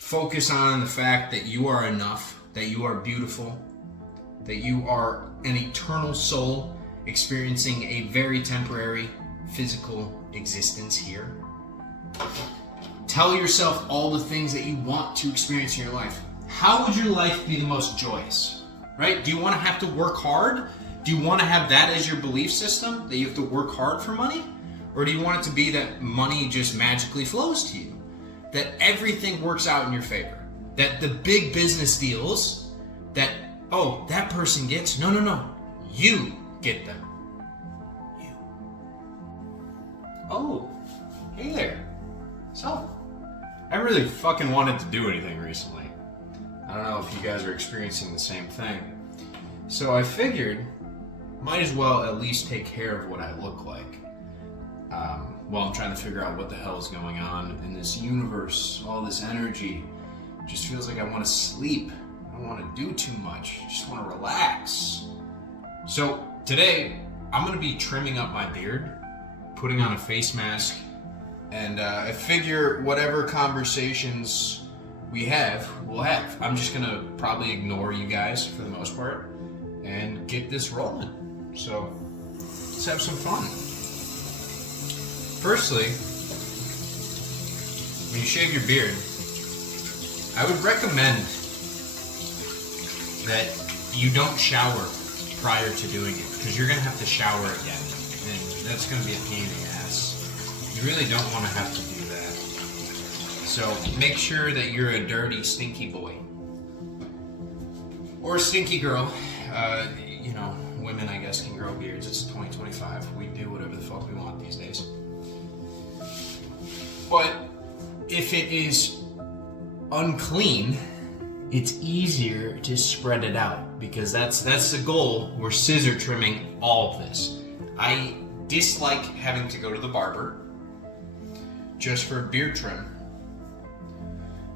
Focus on the fact that you are enough, that you are beautiful, that you are an eternal soul experiencing a very temporary physical existence here. Tell yourself all the things that you want to experience in your life. How would your life be the most joyous? Right? Do you want to have to work hard? Do you want to have that as your belief system, that you have to work hard for money? Or do you want it to be that money just magically flows to you? That everything works out in your favor? That the big business deals that, oh, that person gets, no, you get them. You. Oh, hey there. So, I really fucking wanted to do anything recently. I don't know if you guys are experiencing the same thing. So I figured, might as well at least take care of what I look like. While I'm trying to figure out what the hell is going on in this universe, all this energy. Just feels like I want to sleep. I don't want to do too much. I just want to relax. So today, I'm going to be trimming up my beard, putting on a face mask, and I figure whatever conversations we have, we'll have. I'm just going to probably ignore you guys for the most part and get this rolling. So let's have some fun. Firstly, when you shave your beard, I would recommend that you don't shower prior to doing it, because you're going to have to shower again, and that's going to be a pain in the ass. You really don't want to have to do that. So make sure that you're a dirty, stinky boy. Or a stinky girl. Women, I guess, can grow beards. It's 2025. We do whatever the fuck we want these days. But if it is unclean, it's easier to spread it out, because that's the goal. We're scissor trimming all of this. I dislike having to go to the barber just for a beard trim,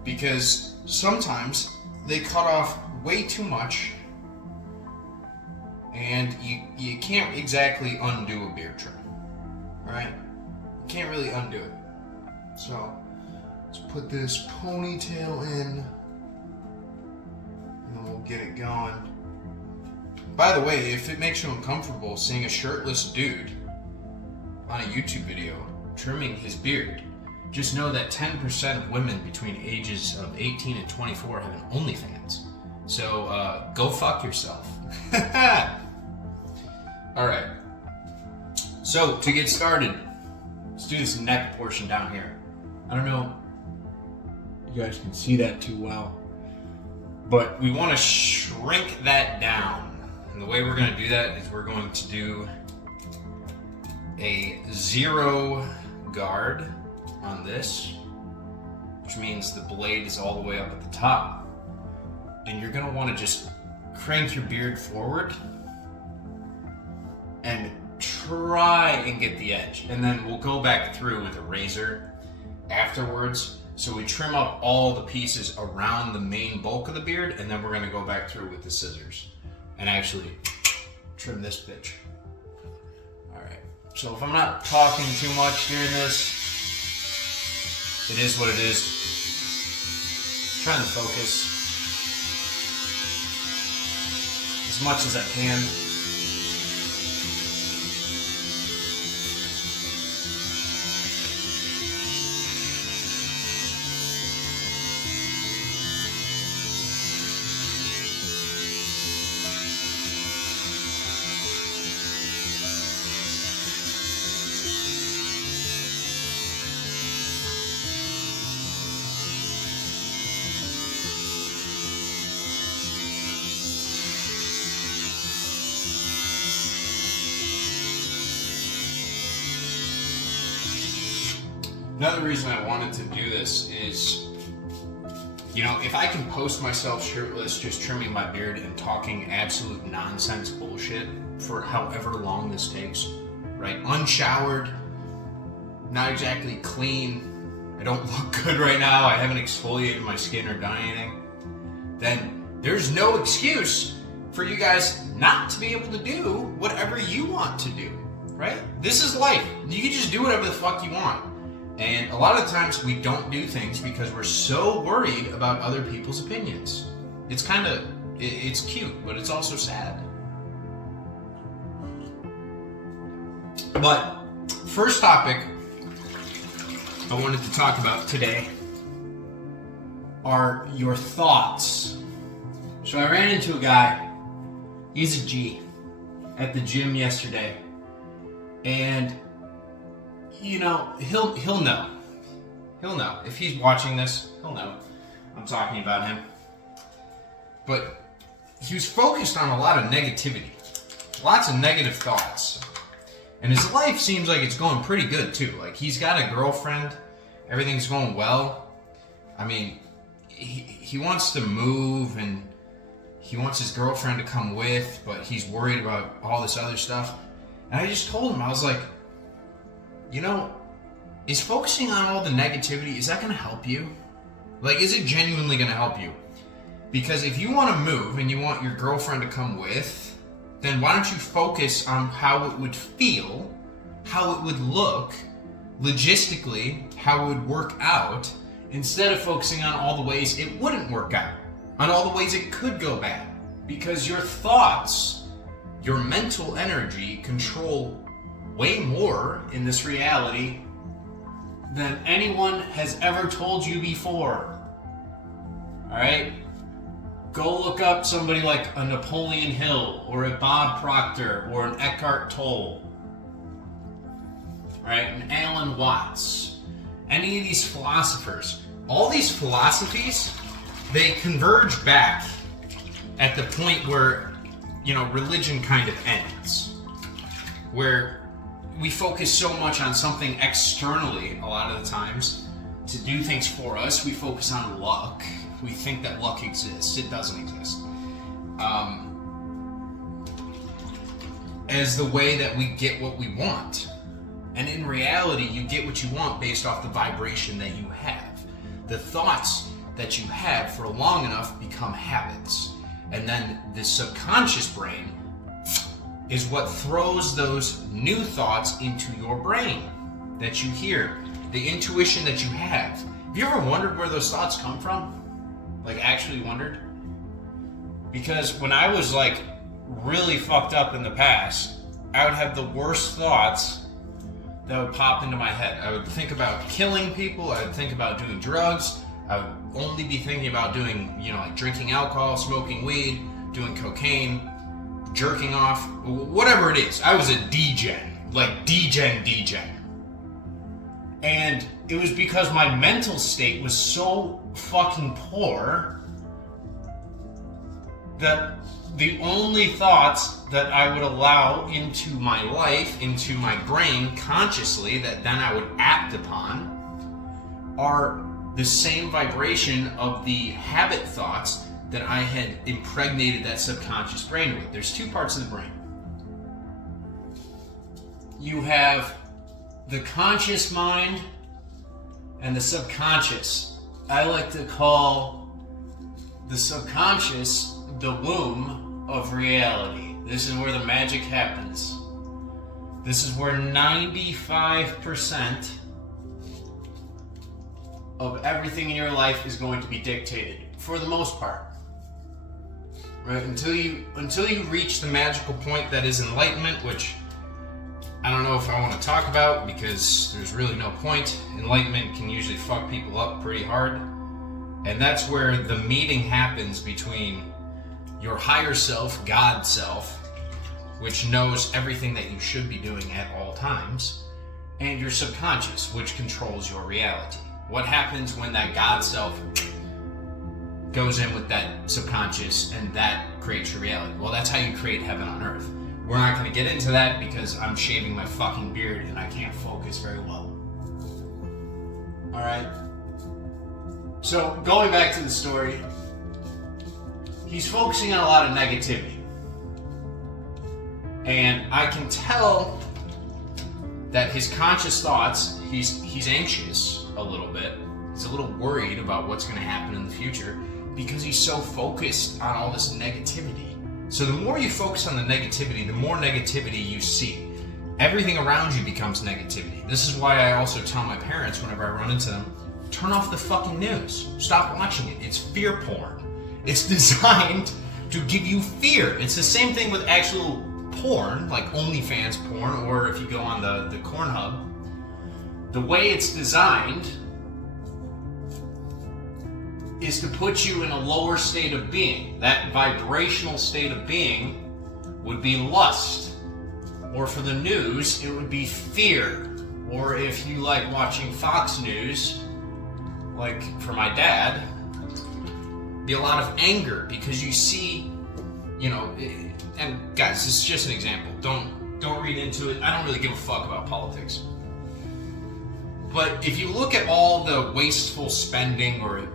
because sometimes they cut off way too much and you can't exactly undo a beard trim, right? You can't really undo it. So let's put this ponytail in, and we'll get it going. By the way, if it makes you uncomfortable seeing a shirtless dude on a YouTube video trimming his beard, just know that 10% of women between ages of 18 and 24 have an OnlyFans. So go fuck yourself. Alright. So to get started, let's do this neck portion down here. I don't know if you guys can see that too well, but we want to shrink that down. And the way we're going to do that is we're going to do a 0 guard on this, which means the blade is all the way up at the top. And you're going to want to just crank your beard forward and try and get the edge. And then we'll go back through with a razor afterwards, so we trim up all the pieces around the main bulk of the beard, and then we're going to go back through with the scissors and actually trim this bitch. Alright, so if I'm not talking too much during this, it is what it is. I'm trying to focus as much as I can. Another reason I wanted to do this is, if I can post myself shirtless, just trimming my beard and talking absolute nonsense bullshit for however long this takes, right? Unshowered, not exactly clean, I don't look good right now, I haven't exfoliated my skin or done anything, then there's no excuse for you guys not to be able to do whatever you want to do, right? This is life. You can just do whatever the fuck you want. And a lot of times we don't do things because we're so worried about other people's opinions. It's cute, but it's also sad. But first topic I wanted to talk about today are your thoughts. So I ran into a guy, he's a G, at the gym yesterday. And you know, he'll know. He'll know. If he's watching this, he'll know I'm talking about him. But he was focused on a lot of negativity. Lots of negative thoughts. And his life seems like it's going pretty good too. Like, he's got a girlfriend, everything's going well. I mean, he wants to move and he wants his girlfriend to come with, but he's worried about all this other stuff. And I just told him, I was like, you know, is focusing on all the negativity, is that going to help you? Like, is it genuinely going to help you? Because if you want to move and you want your girlfriend to come with, then why don't you focus on how it would feel, how it would look, logistically, how it would work out, instead of focusing on all the ways it wouldn't work out, on all the ways it could go bad. Because your thoughts, your mental energy control way more in this reality than anyone has ever told you before. Alright? Go look up somebody like a Napoleon Hill or a Bob Proctor or an Eckhart Tolle. Right? An Alan Watts. Any of these philosophers. All these philosophies, they converge back at the point where, you know, religion kind of ends. Where we focus so much on something externally a lot of the times to do things for us. We focus on luck. We think that luck exists. It doesn't exist. As the way that we get what we want. And in reality, you get what you want based off the vibration that you have. The thoughts that you have for long enough become habits. And then the subconscious brain is what throws those new thoughts into your brain that you hear, the intuition that you have. Have you ever wondered where those thoughts come from? Like, actually wondered? Because when I was like really fucked up in the past, I would have the worst thoughts that would pop into my head. I would think about killing people, I would think about doing drugs, I would only be thinking about doing, you know, like drinking alcohol, smoking weed, doing cocaine, jerking off, whatever it is. I was a degen, like degen. And it was because my mental state was so fucking poor that the only thoughts that I would allow into my life, into my brain consciously, that then I would act upon, are the same vibration of the habit thoughts that I had impregnated that subconscious brain with. There's two parts of the brain. You have the conscious mind and the subconscious. I like to call the subconscious the womb of reality. This is where the magic happens. This is where 95% of everything in your life is going to be dictated, for the most part. Right? Until you reach the magical point that is enlightenment, which I don't know if I want to talk about because there's really no point. Enlightenment can usually fuck people up pretty hard. And that's where the meeting happens between your higher self, God self, which knows everything that you should be doing at all times, and your subconscious, which controls your reality. What happens when that God self goes in with that subconscious and that creates your reality? Well, that's how you create heaven on earth. We're not going to get into that because I'm shaving my fucking beard and I can't focus very well. Alright? So, going back to the story, he's focusing on a lot of negativity. And I can tell that his conscious thoughts, he's anxious a little bit. He's a little worried about what's going to happen in the future because he's so focused on all this negativity. So the more you focus on the negativity, the more negativity you see. everything around you becomes negativity. This is why I also tell my parents whenever I run into them, turn off the fucking news. Stop watching it. It's fear porn. It's designed to give you fear. It's the same thing with actual porn, like OnlyFans porn, or if you go on the Pornhub. The way it's designed is to put you in a lower state of being. That vibrational state of being would be lust. Or for the news, it would be fear. Or if you like watching Fox News, like for my dad, be a lot of anger because you see, and guys, this is just an example. Don't read into it. I don't really give a fuck about politics. But if you look at all the wasteful spending or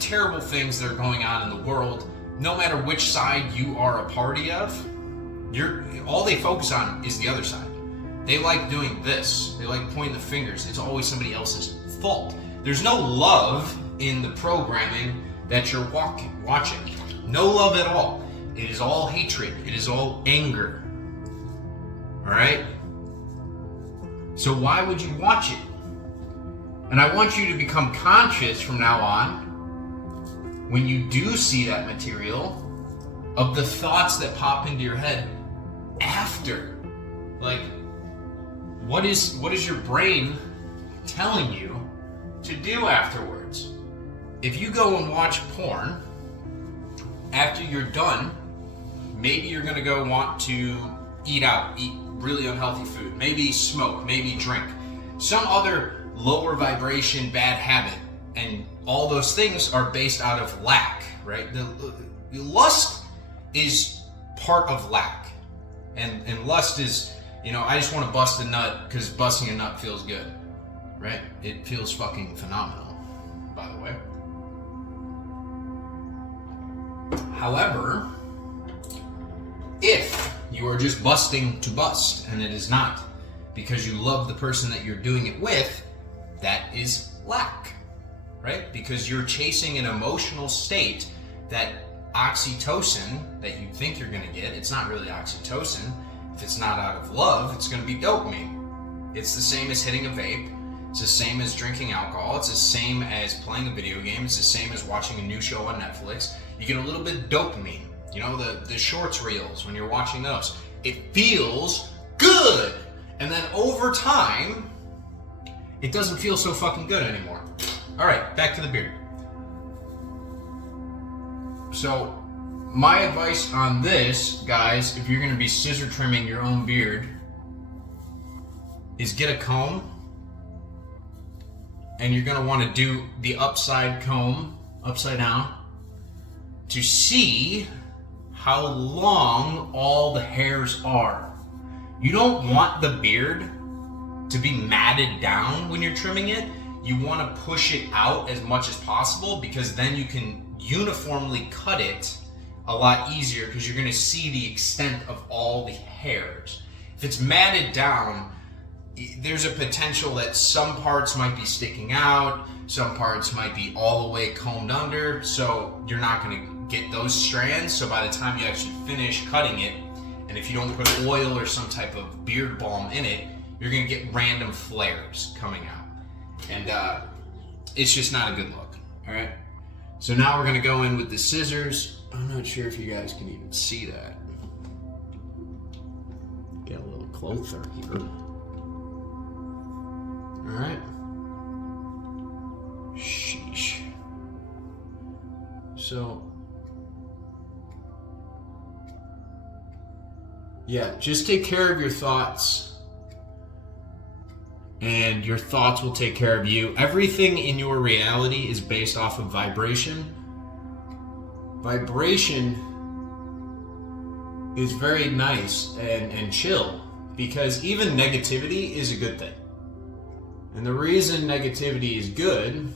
terrible things that are going on in the world, no matter which side you are a party of, all they focus on is the other side. They like doing this. They like pointing the fingers. It's always somebody else's fault. There's no love in the programming that you're watching. No love at all. It is all hatred. It is all anger. All right? So why would you watch it? And I want you to become conscious from now on, when you do see that material, of the thoughts that pop into your head after. Like, what is your brain telling you to do afterwards? If you go and watch porn, after you're done, maybe you're gonna go want to eat out, eat really unhealthy food, maybe smoke, maybe drink, some other lower vibration bad habit, and all those things are based out of lack, right? The lust is part of lack, and lust is, I just want to bust a nut because busting a nut feels good, right? It feels fucking phenomenal, by the way. However, if you are just busting to bust and it is not because you love the person that you're doing it with, that is lack, right? Because you're chasing an emotional state that oxytocin that you think you're going to get, it's not really oxytocin. If it's not out of love, it's going to be dopamine. It's the same as hitting a vape. It's the same as drinking alcohol. It's the same as playing a video game. It's the same as watching a new show on Netflix. You get a little bit of dopamine. The shorts reels, when you're watching those. It feels good. And then over time, it doesn't feel so fucking good anymore. All right, back to the beard. So, my advice on this, guys, if you're going to be scissor trimming your own beard, is get a comb, and you're going to want to do the upside comb, upside down, to see how long all the hairs are. You don't want the beard to be matted down when you're trimming it. You want to push it out as much as possible, because then you can uniformly cut it a lot easier, because you're going to see the extent of all the hairs. If it's matted down, there's a potential that some parts might be sticking out, some parts might be all the way combed under, so you're not going to get those strands. So by the time you actually finish cutting it, and if you don't put oil or some type of beard balm in it, you're going to get random flares coming out. And it's just not a good look. All right. So now we're going to go in with the scissors. I'm not sure if you guys can even see that. Get a little closer here. All right. Sheesh. So, yeah, just take care of your thoughts, and your thoughts will take care of you. Everything in your reality is based off of vibration. Vibration is very nice and chill, because even negativity is a good thing. And the reason negativity is good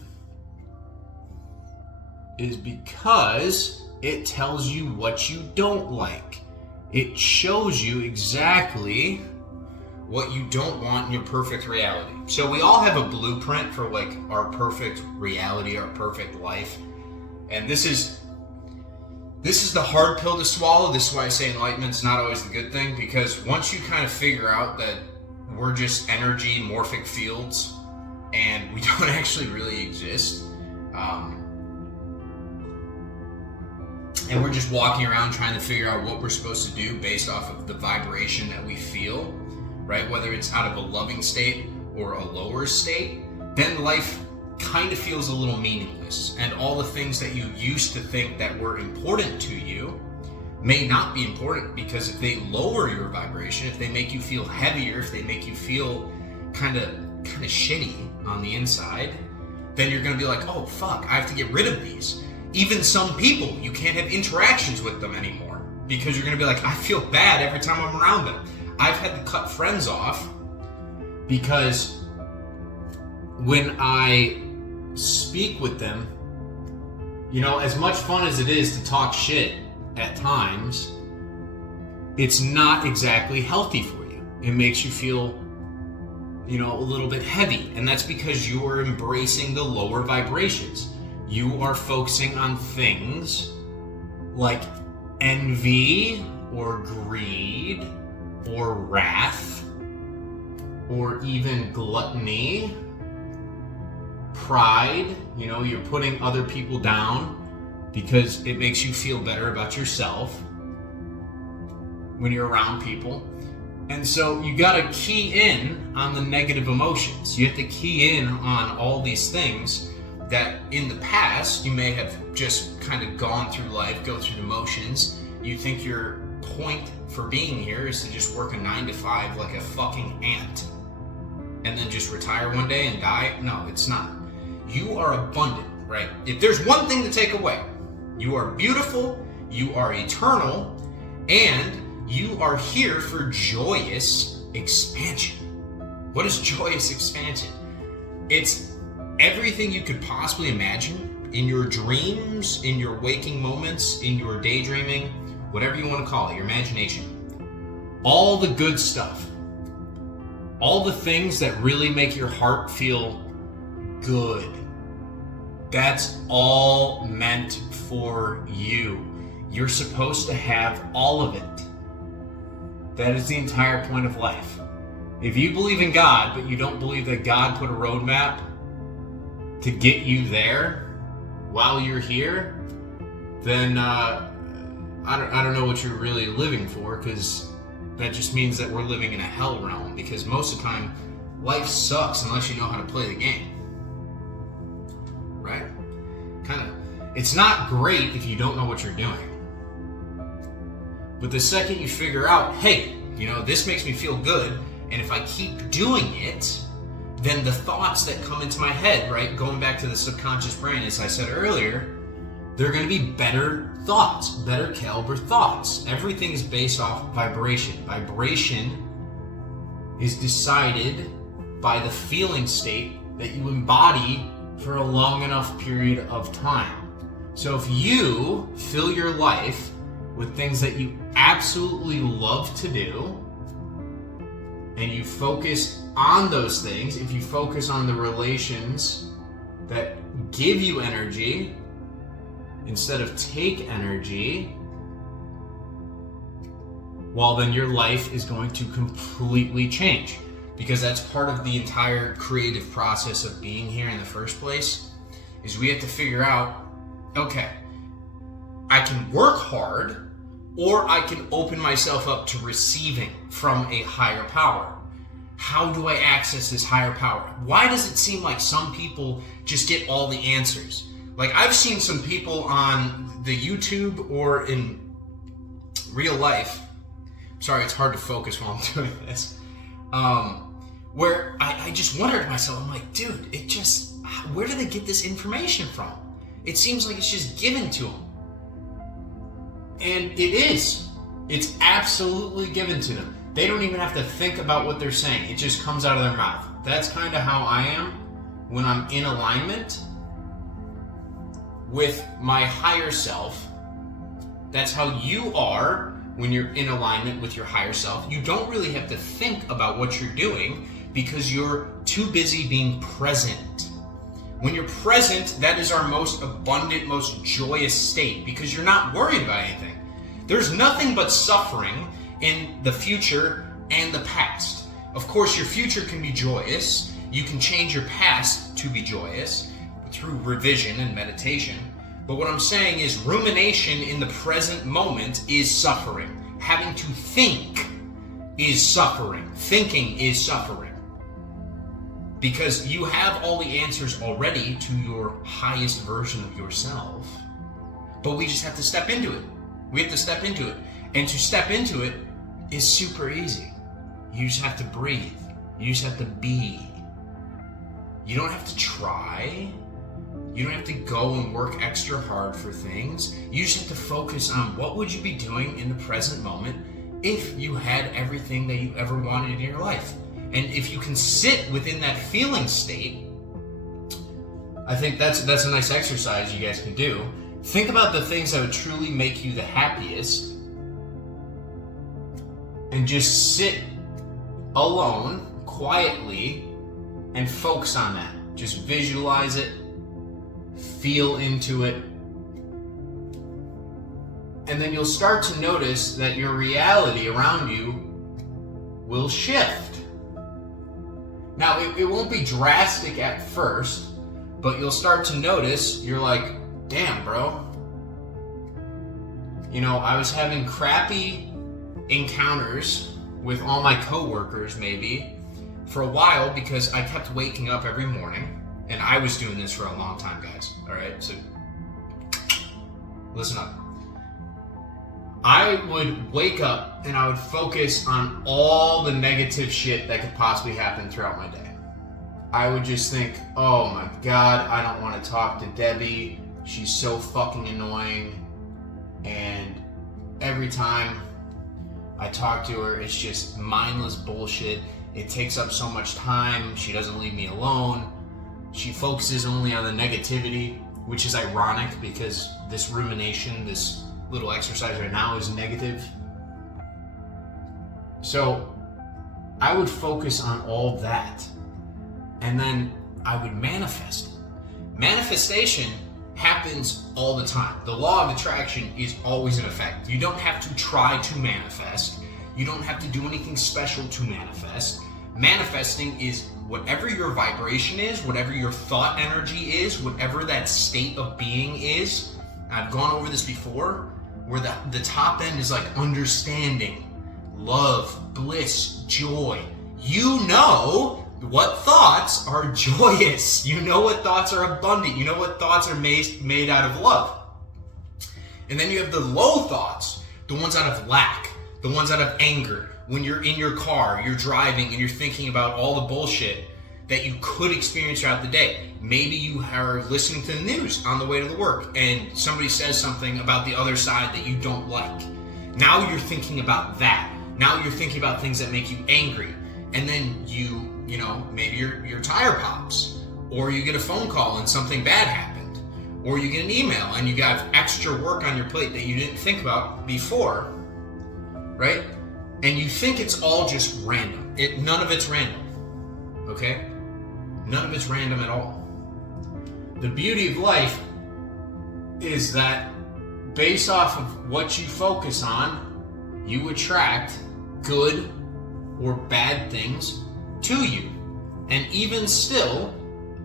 is because it tells you what you don't like. It shows you exactly what you don't want in your perfect reality. So we all have a blueprint for like our perfect reality, our perfect life. And this is the hard pill to swallow. This is why I say enlightenment's not always the good thing, because once you kind of figure out that we're just energy morphic fields and we don't actually really exist. And we're just walking around trying to figure out what we're supposed to do based off of the vibration that we feel, right? Whether it's out of a loving state or a lower state, then life kind of feels a little meaningless. And all the things that you used to think that were important to you may not be important, because if they lower your vibration, if they make you feel heavier, if they make you feel kind of shitty on the inside, then you're going to be like, oh fuck, I have to get rid of these. Even some people, you can't have interactions with them anymore because you're going to be like, I feel bad every time I'm around them. I've had to cut friends off because when I speak with them, you know, as much fun as it is to talk shit at times, it's not exactly healthy for you. It makes you feel, you know, a little bit heavy. And that's because you are embracing the lower vibrations. You are focusing on things like envy or greed or wrath or even gluttony, pride. You know, you're putting other people down because it makes you feel better about yourself when you're around people. And so you got to key in on the negative emotions. You have to key in on all these things that in the past you may have just kind of gone through life, go through the motions. You think your point for being here is to just work a 9 to 5 like a fucking ant and then just retire one day and die. No, it's not. You are abundant, right? If there's one thing to take away, you are beautiful, you are eternal, and you are here for joyous expansion. What is joyous expansion? It's everything you could possibly imagine in your dreams, in your waking moments, in your daydreaming, whatever you want to call it, your imagination. All the good stuff. All the things that really make your heart feel good. That's all meant for you. You're supposed to have all of it. That is the entire point of life. If you believe in God, but you don't believe that God put a roadmap to get you there while you're here, then I don't know what you're really living for, because that just means that we're living in a hell realm, because most of the time life sucks unless you know how to play the game. Right? It's not great if you don't know what you're doing. But the second you figure out, hey, you know, this makes me feel good, and if I keep doing it, then the thoughts that come into my head, right, going back to the subconscious brain, as I said earlier, they're going to be better thoughts, better caliber thoughts. Everything is based off vibration. Vibration is decided by the feeling state that you embody for a long enough period of time. So if you fill your life with things that you absolutely love to do, and you focus on those things, if you focus on the relations that give you energy instead of take energy, well, then your life is going to completely change, because that's part of the entire creative process of being here in the first place. Is we have to figure out, okay, I can work hard, or I can open myself up to receiving from a higher power. How do I access this higher power? Why does it seem like some people just get all the answers? Like, I've seen some people on the YouTube or in real life, sorry, it's hard to focus while I'm doing this, where I just wonder to myself, I'm like, dude, where do they get this information from? It seems like it's just given to them. And it is. It's absolutely given to them. They don't even have to think about what they're saying. It just comes out of their mouth. That's kind of how I am when I'm in alignment with my higher self. That's how you are when you're in alignment with your higher self. You don't really have to think about what you're doing because you're too busy being present. When you're present, that is our most abundant, most joyous state, because you're not worried about anything. There's nothing but suffering in the future and the past. Of course, your future can be joyous. You can change your past to be joyous through revision and meditation. But what I'm saying is rumination in the present moment is suffering. Having to think is suffering. Thinking is suffering. Because you have all the answers already to your highest version of yourself. But we just have to step into it. We have to step into it. And to step into it is super easy. You just have to breathe. You just have to be. You don't have to try. You don't have to go and work extra hard for things. You just have to focus on what would you be doing in the present moment if you had everything that you ever wanted in your life. And if you can sit within that feeling state, I think that's a nice exercise you guys can do. Think about the things that would truly make you the happiest and just sit alone, quietly, and focus on that. Just visualize it, feel into it, and then you'll start to notice that your reality around you will shift. Now, it won't be drastic at first, but you'll start to notice, you're like, damn, bro. You know, I was having crappy encounters with all my coworkers, maybe, for a while because I kept waking up every morning, and I was doing this for a long time, guys. All right, so listen up. I would wake up and I would focus on all the negative shit that could possibly happen throughout my day. I would just think, oh my God, I don't want to talk to Debbie. She's so fucking annoying. And every time I talk to her, it's just mindless bullshit. It takes up so much time. She doesn't leave me alone. She focuses only on the negativity, which is ironic because this rumination, this little exercise right now is negative. So I would focus on all that, and then I would manifest it. Manifestation happens all the time. The law of attraction is always in effect. You don't have to try to manifest. You don't have to do anything special to manifest. Manifesting is whatever your vibration is, whatever your thought energy is, whatever that state of being is. I've gone over this before, where the top end is like understanding, love, bliss, joy. You know what thoughts are joyous. You know what thoughts are abundant. You know what thoughts are made out of love. And then you have the low thoughts, the ones out of lack, the ones out of anger. When you're in your car, you're driving, and you're thinking about all the bullshit that you could experience throughout the day. Maybe you are listening to the news on the way to the work, and somebody says something about the other side that you don't like. Now you're thinking about that. Now you're thinking about things that make you angry. And then you know, maybe your tire pops, or you get a phone call and something bad happened, or you get an email and you got extra work on your plate that you didn't think about before, right? And you think it's all just random. None of it's random, okay? None of it's random at all. The beauty of life is that based off of what you focus on, you attract good or bad things to you. And even still,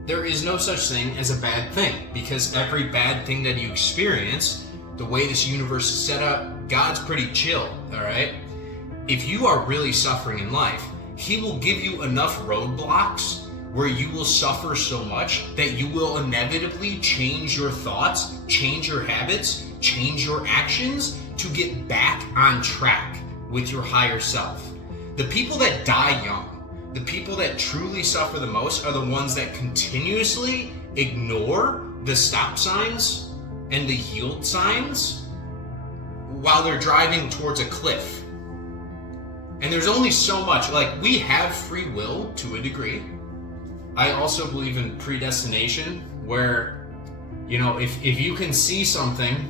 there is no such thing as a bad thing, because every bad thing that you experience, the way this universe is set up, God's pretty chill, all right? If you are really suffering in life, He will give you enough roadblocks where you will suffer so much that you will inevitably change your thoughts, change your habits, change your actions to get back on track with your higher self. The people that die young, the people that truly suffer the most, are the ones that continuously ignore the stop signs and the yield signs while they're driving towards a cliff. And there's only so much, like, we have free will to a degree. I also believe in predestination, where, you know, if you can see something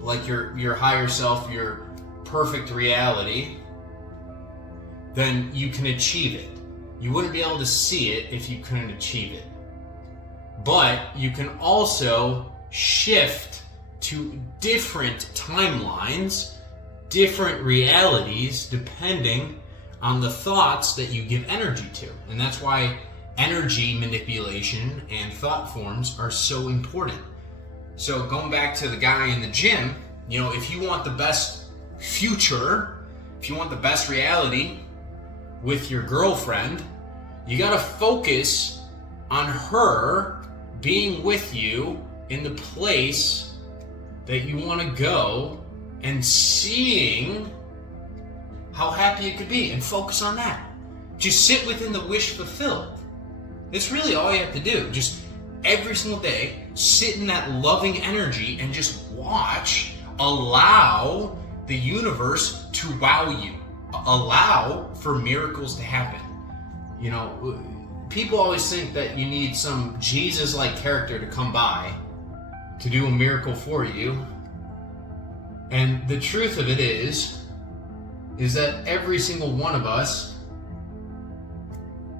like your higher self, your perfect reality, then you can achieve it. You wouldn't be able to see it if you couldn't achieve it. But you can also shift to different timelines, different realities, depending on the thoughts that you give energy to. And that's why energy manipulation and thought forms are so important. So going back to the guy in the gym, if you want the best future, if you want the best reality with your girlfriend, you gotta focus on her being with you in the place that you want to go and seeing how happy it could be, and focus on that. Just sit within the wish fulfilled. It's really all you have to do. Just every single day, sit in that loving energy and just watch, allow the universe to wow you, allow for miracles to happen. People always think that you need some Jesus-like character to come by to do a miracle for you. And the truth of it is that every single one of us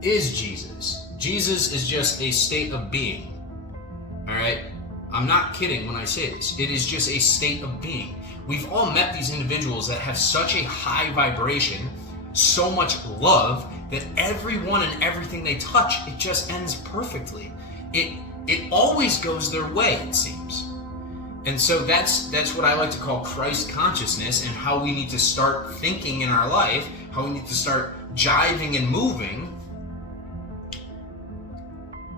is Jesus. Jesus is just a state of being. All right? I'm not kidding when I say this. It is just a state of being. We've all met these individuals that have such a high vibration, so much love, that everyone and everything they touch, it just ends perfectly. It always goes their way, it seems. And so that's what I like to call Christ consciousness, and how we need to start thinking in our life, how we need to start jiving and moving,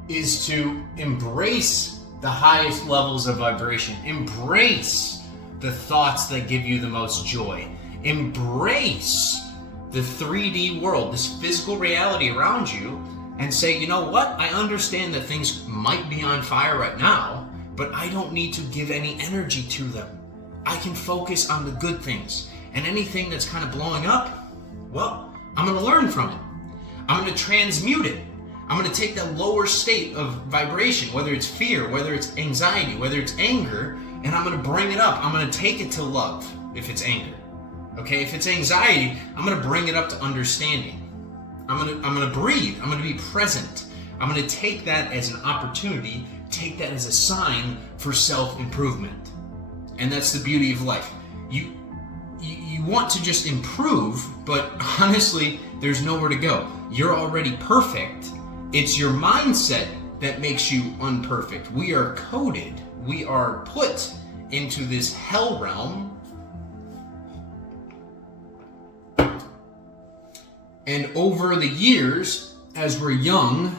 is to embrace the highest levels of vibration. Embrace the thoughts that give you the most joy. Embrace the 3D world, this physical reality around you, and say, you know what? I understand that things might be on fire right now, but I don't need to give any energy to them. I can focus on the good things. And anything that's kind of blowing up, well, I'm going to learn from it. I'm going to transmute it. I'm going to take that lower state of vibration, whether it's fear, whether it's anxiety, whether it's anger, and I'm going to bring it up. I'm going to take it to love if it's anger. Okay, if it's anxiety, I'm going to bring it up to understanding. I'm going to breathe. I'm going to be present. I'm going to take that as an opportunity, take that as a sign for self-improvement. And that's the beauty of life. You want to just improve, but honestly, there's nowhere to go. You're already perfect. It's your mindset that makes you unperfect. We are coded. We are put into this hell realm. And over the years, as we're young,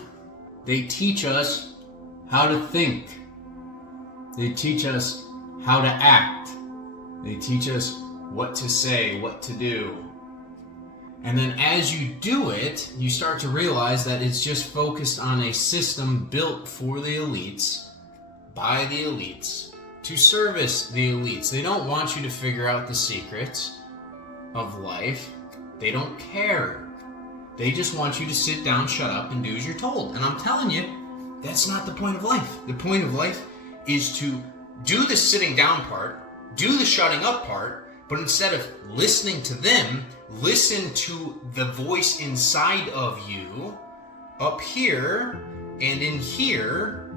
they teach us how to think. They teach us how to act. They teach us what to say, what to do. And then as you do it, you start to realize that it's just focused on a system built for the elites, by the elites, to service the elites. They don't want you to figure out the secrets of life. They don't care. They just want you to sit down, shut up, and do as you're told. And I'm telling you, that's not the point of life. The point of life is to do the sitting down part, do the shutting up part, but instead of listening to them, listen to the voice inside of you, up here and in here,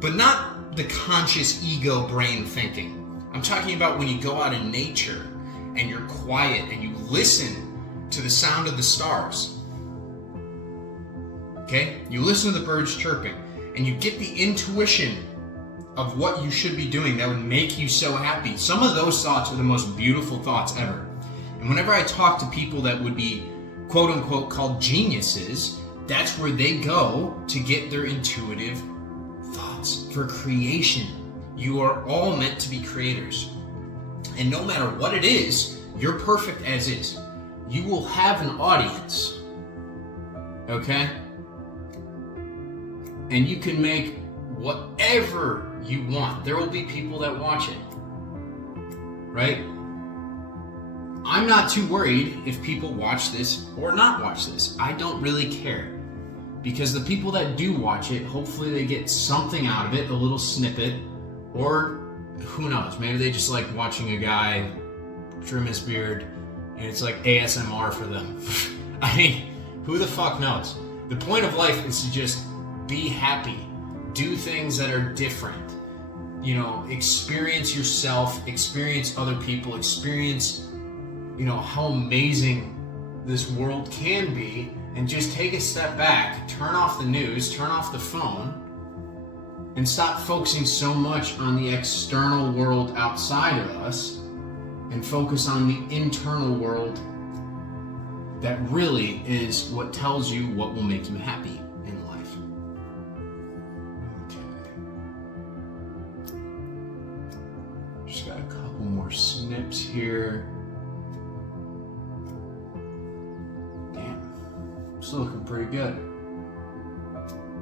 but not the conscious ego brain thinking. I'm talking about when you go out in nature and you're quiet and you listen to the sound of the stars. Okay? You listen to the birds chirping and you get the intuition of what you should be doing that would make you so happy. Some of those thoughts are the most beautiful thoughts ever. And whenever I talk to people that would be quote unquote called geniuses, that's where they go to get their intuitive thoughts for creation. You are all meant to be creators. And no matter what it is, you're perfect as is. You will have an audience. Okay? And you can make whatever you want. There will be people that watch it. Right? I'm not too worried if people watch this or not watch this. I don't really care. Because the people that do watch it, hopefully they get something out of it, a little snippet, or who knows, maybe they just like watching a guy trim his beard and it's like ASMR for them. I mean, who the fuck knows? The point of life is to just be happy. Do things that are different. You know, experience yourself, experience other people, experience, you know, how amazing this world can be, and just take a step back, turn off the news, turn off the phone, and stop focusing so much on the external world outside of us, and focus on the internal world that really is what tells you what will make you happy in life. Okay. Just got a couple more snips here. Damn, still looking pretty good.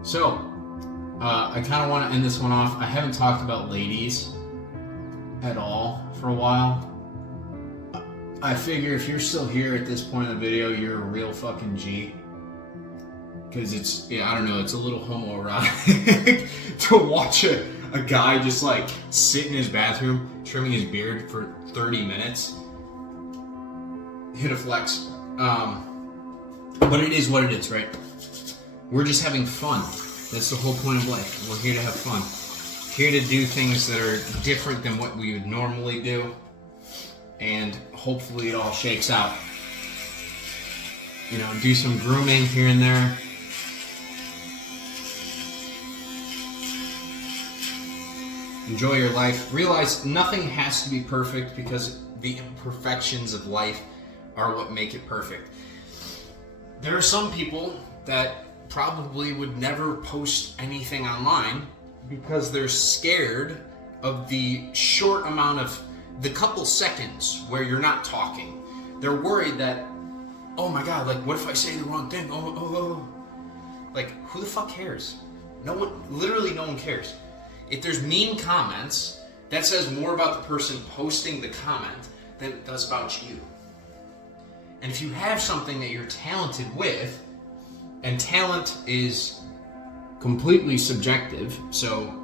So, I kind of want to end this one off. I haven't talked about ladies at all for a while. I figure if you're still here at this point in the video, you're a real fucking G. Because it's, I don't know, it's a little homoerotic to watch a guy just like sit in his bathroom, trimming his beard for 30 minutes. Hit a flex. But it is what it is, right? We're just having fun. That's the whole point of life. We're here to have fun. Here to do things that are different than what we would normally do. And hopefully it all shakes out. You know, do some grooming here and there. Enjoy your life. Realize nothing has to be perfect, because the imperfections of life are what make it perfect. There are some people that probably would never post anything online because they're scared of the short amount of the couple seconds where you're not talking. They're worried that, oh my God, like what if I say the wrong thing? Oh. Like, who the fuck cares? No one, literally no one cares. If there's mean comments, that says more about the person posting the comment than it does about you. And if you have something that you're talented with, and talent is completely subjective, so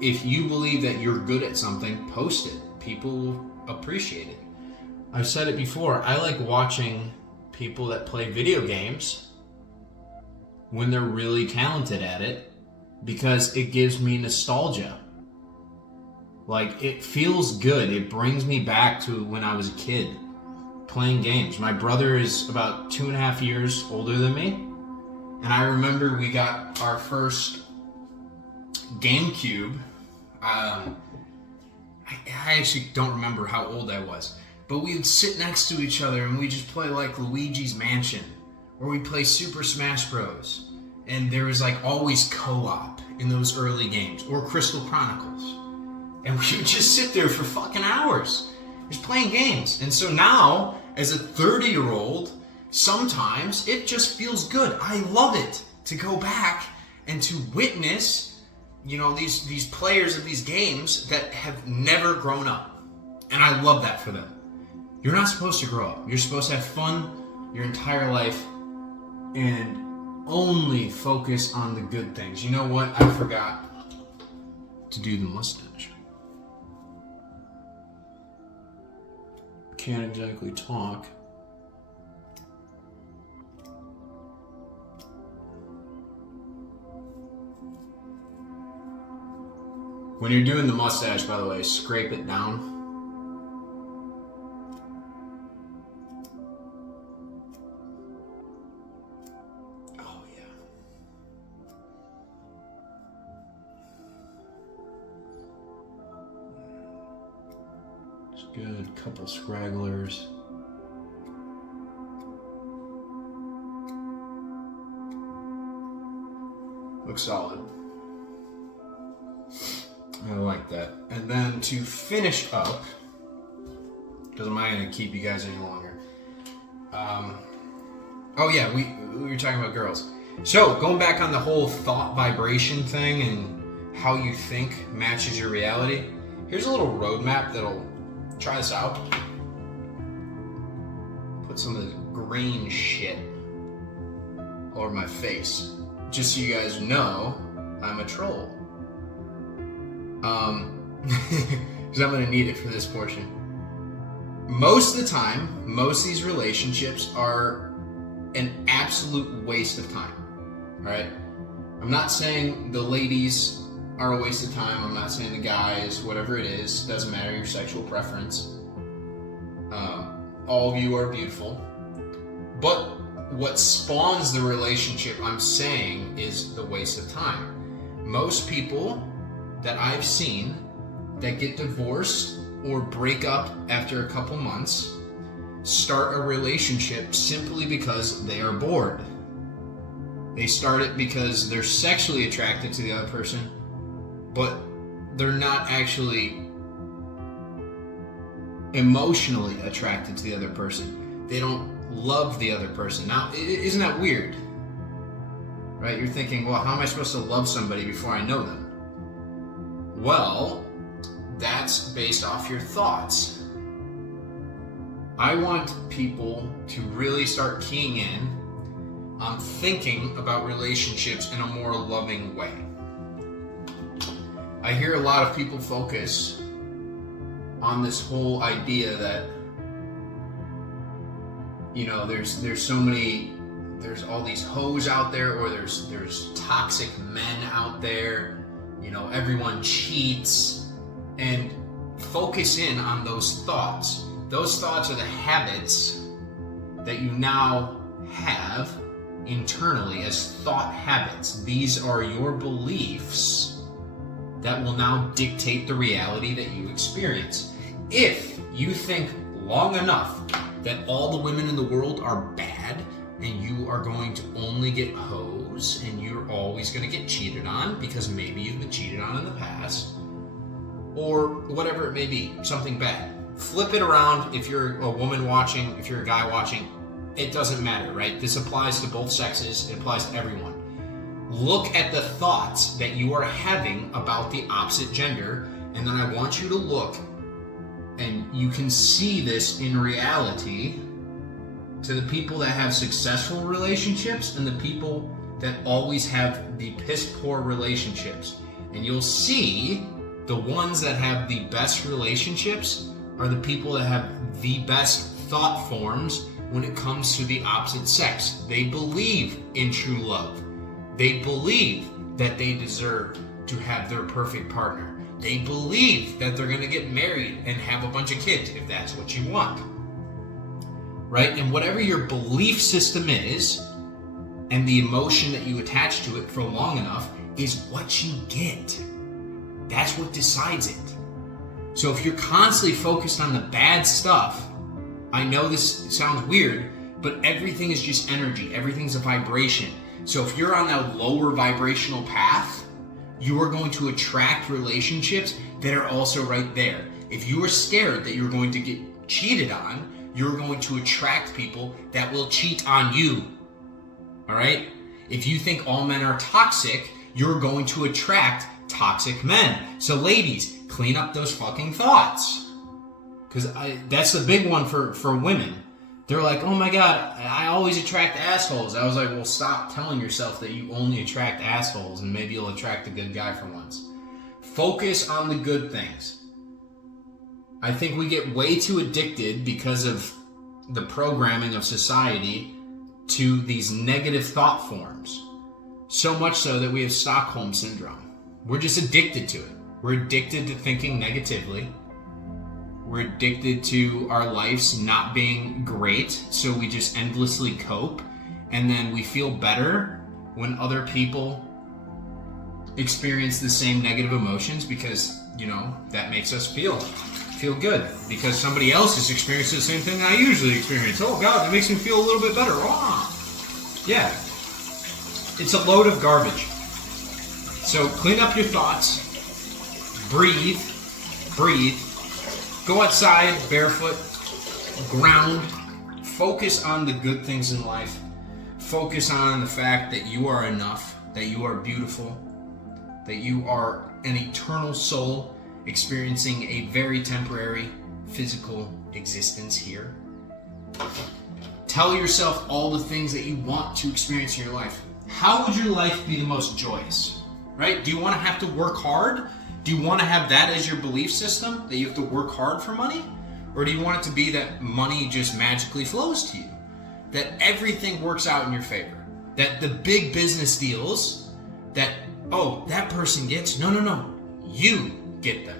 if you believe that you're good at something, post it. People will appreciate it. I've said it before, I like watching people that play video games when they're really talented at it, because it gives me nostalgia. Like, it feels good. It brings me back to when I was a kid playing games. My brother is about 2.5 years older than me. And I remember we got our first GameCube. I actually don't remember how old I was. But we would sit next to each other and we just play like Luigi's Mansion. Or we'd play Super Smash Bros. And there was like always co-op in those early games. Or Crystal Chronicles. And we would just sit there for fucking hours. Just playing games. And so now, as a 30-year-old, sometimes it just feels good. I love it to go back and to witness, you know, these players of these games that have never grown up. And I love that for them. You're not supposed to grow up. You're supposed to have fun your entire life and only focus on the good things. You know what? I forgot to do the mustache. Can't exactly talk. When you're doing the mustache, by the way, scrape it down. Oh, yeah. It's good. Couple scragglers. Looks solid. I like that. And then to finish up, because I'm not going to keep you guys any longer. Oh yeah, we were talking about girls. So going back on the whole thought vibration thing and how you think matches your reality. Here's a little roadmap that'll try this out. Put some of this green shit all over my face, just so you guys know I'm a troll. Because I'm going to need it for this portion. Most of the time, most of these relationships are an absolute waste of time. Alright? I'm not saying the ladies are a waste of time. I'm not saying the guys, whatever it is, doesn't matter your sexual preference. All of you are beautiful. But what spawns the relationship, I'm saying, is the waste of time. Most people that I've seen that get divorced or break up after a couple months start a relationship simply because they are bored. They start it because they're sexually attracted to the other person, but they're not actually emotionally attracted to the other person. They don't love the other person. Now, isn't that weird? Right? You're thinking, well, how am I supposed to love somebody before I know them? Well, that's based off your thoughts. I want people to really start keying in on thinking about relationships in a more loving way. I hear a lot of people focus on this whole idea that, you know, there's all these hoes out there, or there's toxic men out there, you know, everyone cheats, and focus in on those thoughts. Those thoughts are the habits that you now have internally as thought habits. These are your beliefs that will now dictate the reality that you experience. If you think long enough that all the women in the world are bad and you are going to only get hoes and you're always going to get cheated on because maybe you've been cheated on in the past, or whatever it may be, something bad. Flip it around. If you're a woman watching, if you're a guy watching, it doesn't matter, right? This applies to both sexes. It applies to everyone. Look at the thoughts that you are having about the opposite gender, and then I want you to look, and you can see this in reality, to the people that have successful relationships and the people that always have the piss poor relationships. And you'll see the ones that have the best relationships are the people that have the best thought forms when it comes to the opposite sex. They believe in true love. They believe that they deserve to have their perfect partner. They believe that they're going to get married and have a bunch of kids if that's what you want. Right? And whatever your belief system is, and the emotion that you attach to it for long enough, is what you get. That's what decides it. So if you're constantly focused on the bad stuff, I know this sounds weird, but everything is just energy. Everything's a vibration. So if you're on a lower vibrational path, you are going to attract relationships that are also right there. If you are scared that you're going to get cheated on, you're going to attract people that will cheat on you. All right? If you think all men are toxic, you're going to attract toxic men. So ladies, clean up those fucking thoughts. Because that's the big one for women. They're like, oh my God, I always attract assholes. I was like, well, stop telling yourself that you only attract assholes and maybe you'll attract a good guy for once. Focus on the good things. I think we get way too addicted because of the programming of society to these negative thought forms. So much so that we have Stockholm Syndrome. We're just addicted to it. We're addicted to thinking negatively. We're addicted to our lives not being great, so we just endlessly cope. And then we feel better when other people experience the same negative emotions because, you know, that makes us feel good. Because somebody else is experiencing the same thing I usually experience. Oh God, that makes me feel a little bit better. Oh. Yeah. It's a load of garbage. So clean up your thoughts. Breathe. Go outside barefoot, ground, focus on the good things in life. Focus on the fact that you are enough, that you are beautiful, that you are an eternal soul experiencing a very temporary physical existence here. Tell yourself all the things that you want to experience in your life. How would your life be the most joyous? Right? Do you want to have to work hard? Do you want to have that as your belief system, that you have to work hard for money? Or do you want it to be that money just magically flows to you? That everything works out in your favor? That the big business deals that, oh, that person gets, no, you get them.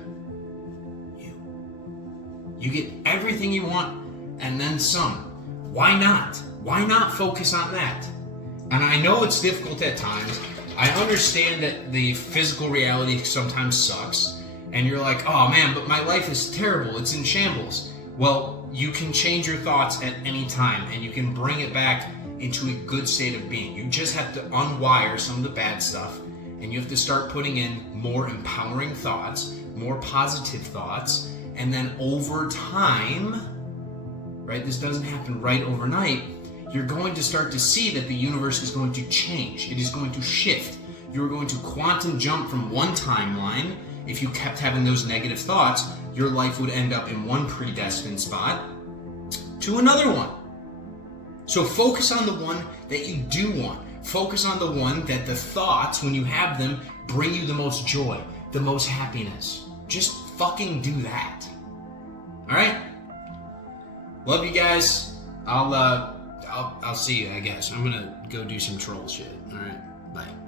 You get everything you want and then some. Why not? Why not focus on that? And I know it's difficult at times. I understand that the physical reality sometimes sucks. And you're like, oh man, but my life is terrible. It's in shambles. Well, you can change your thoughts at any time and you can bring it back into a good state of being. You just have to unwire some of the bad stuff and you have to start putting in more empowering thoughts, more positive thoughts, and then over time, right, this doesn't happen right overnight, you're going to start to see that the universe is going to change. It is going to shift. You're going to quantum jump from one timeline. If you kept having those negative thoughts, your life would end up in one predestined spot to another one. So focus on the one that you do want. Focus on the one that the thoughts, when you have them, bring you the most joy, the most happiness. Just fucking do that. All right? Love you guys. I'll see you, I guess. I'm gonna go do some troll shit. All right? Bye.